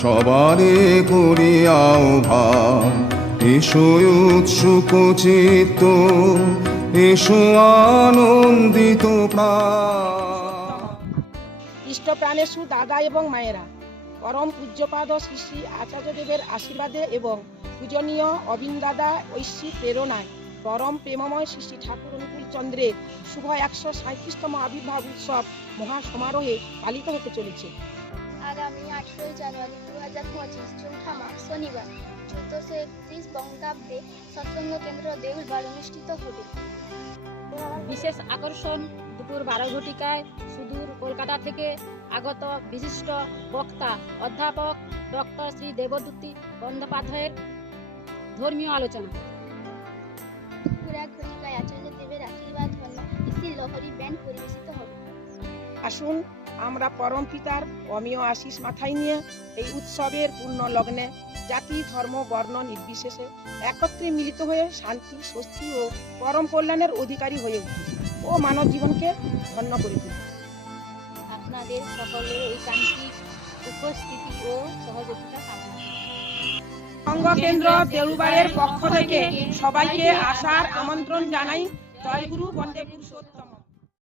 সবারে করি আহ্বান। এসো উৎসুক চিত্ত, এসো আনন্দিত প্রাণ। ইষ্টপ্রাণেশু দাদা এবং মায়েরা, পরম পূজ্যপাদ শ্রী শ্রী আচার্যদেবের আশীর্বাদে এবং পূজনীয় অবিন দাদা ঐশ্বী প্রেরণায়। পরম প্রেমময় শ্রী শ্রী ঠাকুর অনুকূল চন্দ্রের শুভ একশো সাঁত্রিশতম আবির্ভাব উৎসব মহা সমারোহে পালিত হতে চলেছে। আগামী আঠেরোই জানুয়ারি দু হাজার পঁচিশ চৌঠা মাস শনিবার চোদ্দশো একত্রিশ বঙ্গাব্দে সৎসঙ্গ কেন্দ্র দেউলবার অনুষ্ঠিত হবে। বিশেষ আকর্ষণ দুপুর বারো ঘটিকায় সুদূর কলকাতা থেকে আগত বিশিষ্ট বক্তা অধ্যাপক ডক্টর শ্রী দেবদূতি বন্দ্যোপাধ্যায়ের ধর্মীয় আলোচনা। ব্যান্ড পরিবেশিত হবে। আসুন আমরা পরম পিতার অমীয় আশিস মাথায় নিয়ে এই উৎসবের পূর্ণ লগ্নে জাতি ধর্ম বর্ণ নির্বিশেষে একত্রে মিলিত হয়ে শান্তি স্বস্তি ও পরম কল্যাণের অধিকারী হয়ে উঠি ও মানব জীবনকে ধন্য করে তুলি। আপনাদের সকলের ঐকান্তিক উপস্থিতি ও সহযোগিতা কামনা। সংঘ কেন্দ্র দেউলবাড়ের পক্ষ থেকে সবাইকে আসার আমন্ত্রণ জানাই। জয় গুরু বন্দে পুরুষোত্তম।